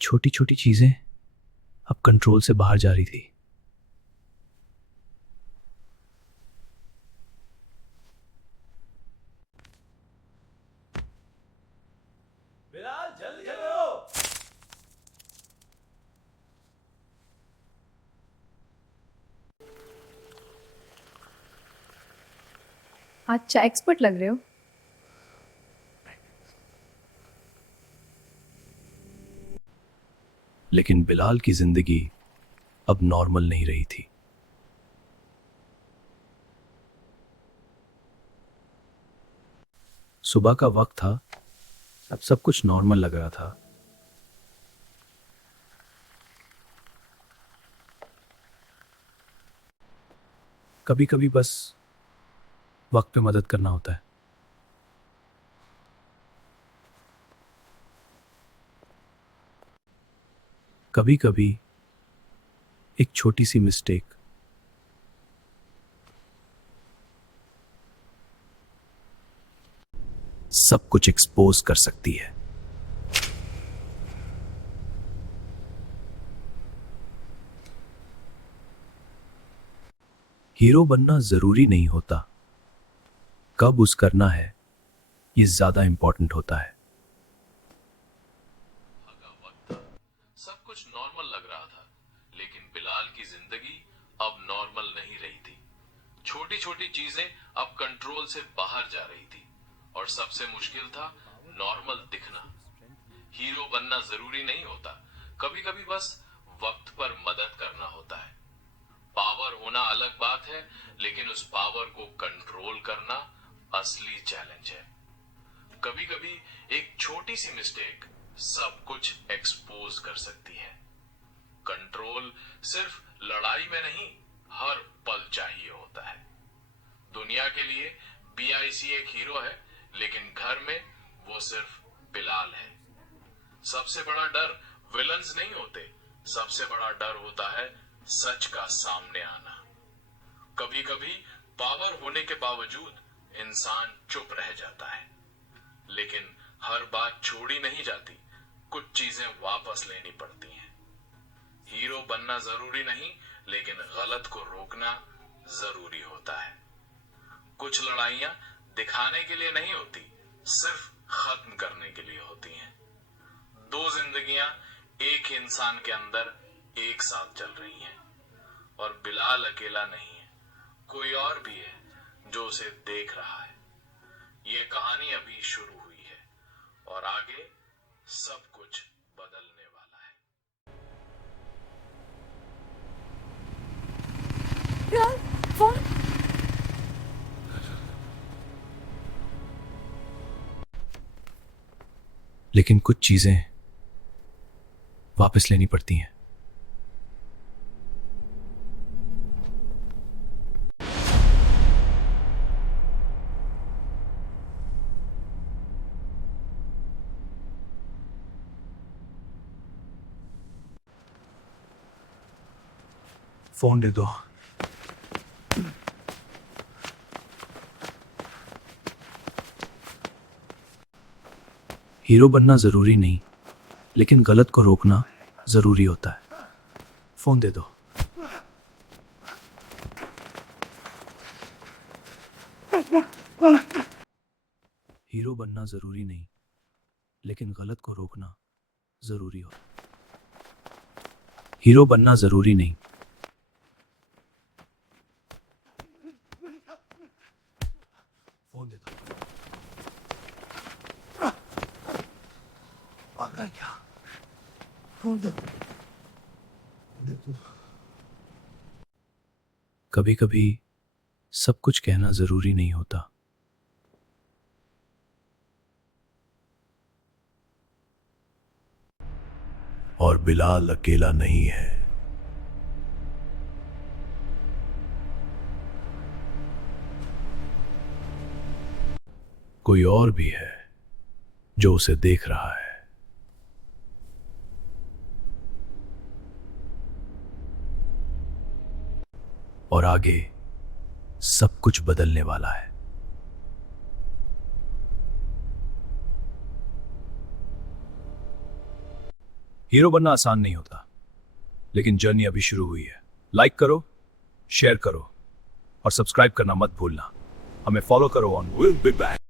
छोटी छोटी चीजें अब कंट्रोल से बाहर जा रही थी। बिलाल जल्दी करो। आज चाय एक्सपर्ट लग रहे हो। लेकिन बिलाल की जिंदगी अब नॉर्मल नहीं रही थी। सुबह का वक्त था, अब सब कुछ नॉर्मल लग रहा था। कभी कभी बस वक्त पे मदद करना होता है। कभी कभी एक छोटी सी मिस्टेक सब कुछ एक्सपोज कर सकती है। हीरो बनना जरूरी नहीं होता, कब उस करना है ये ज्यादा इंपॉर्टेंट होता है। सब कुछ नॉर्मल लग रहा था, लेकिन बिलाल की जिंदगी अब नॉर्मल नहीं रही थी। छोटी छोटी चीजें अब कंट्रोल से बाहर जा रही थी और सबसे मुश्किल था नॉर्मल दिखना। हीरो बनना जरूरी नहीं होता, कभी कभी बस वक्त पर मदद करना होता है। पावर होना अलग बात है, लेकिन उस पावर को कंट्रोल करना असली चैलेंज है। कभी कभी एक छोटी सी मिस्टेक सब कुछ एक्सपोज कर सकती है। कंट्रोल सिर्फ लड़ाई में नहीं, हर पल चाहिए होता है। दुनिया के लिए बीआईसी एक हीरो है, लेकिन घर में वो सिर्फ बिलाल है। सबसे बड़ा डर विलन्स नहीं होते, सबसे बड़ा डर होता है सच का सामने आना। कभी कभी पावर होने के बावजूद इंसान चुप रह जाता है, लेकिन हर बात छोड़ी नहीं जाती, कुछ चीजें वापस लेनी पड़ती हैं। हीरो बनना जरूरी नहीं, लेकिन गलत को रोकना जरूरी होता है। कुछ लड़ाइयां दिखाने के लिए नहीं होती, सिर्फ खत्म करने के लिए होती हैं। दो जिंदगियां एक ही इंसान के अंदर एक साथ चल रही हैं, और बिलाल अकेला नहीं है, कोई और भी है जो उसे देख रहा है। ये कहानी अभी शुरू हुई है और आगे सब कुछ बदलने वाला है। लेकिन कुछ चीजें वापस लेनी पड़ती हैं। फोन दे दो। हीरो बनना जरूरी नहीं, लेकिन गलत को रोकना जरूरी होता है। फोन दे दो। हीरो बनना जरूरी नहीं, लेकिन गलत को रोकना जरूरी हो। हीरो बनना जरूरी नहीं। फोन दे दो। क्या फोन दे। कभी कभी सब कुछ कहना जरूरी नहीं होता। और बिलाल अकेला नहीं है। कोई और भी है जो उसे देख रहा है। और आगे सब कुछ बदलने वाला है। हीरो बनना आसान नहीं होता, लेकिन जर्नी अभी शुरू हुई है। लाइक करो, शेयर करो और सब्सक्राइब करना मत भूलना। हमें फॉलो करो ऑन We'll be back.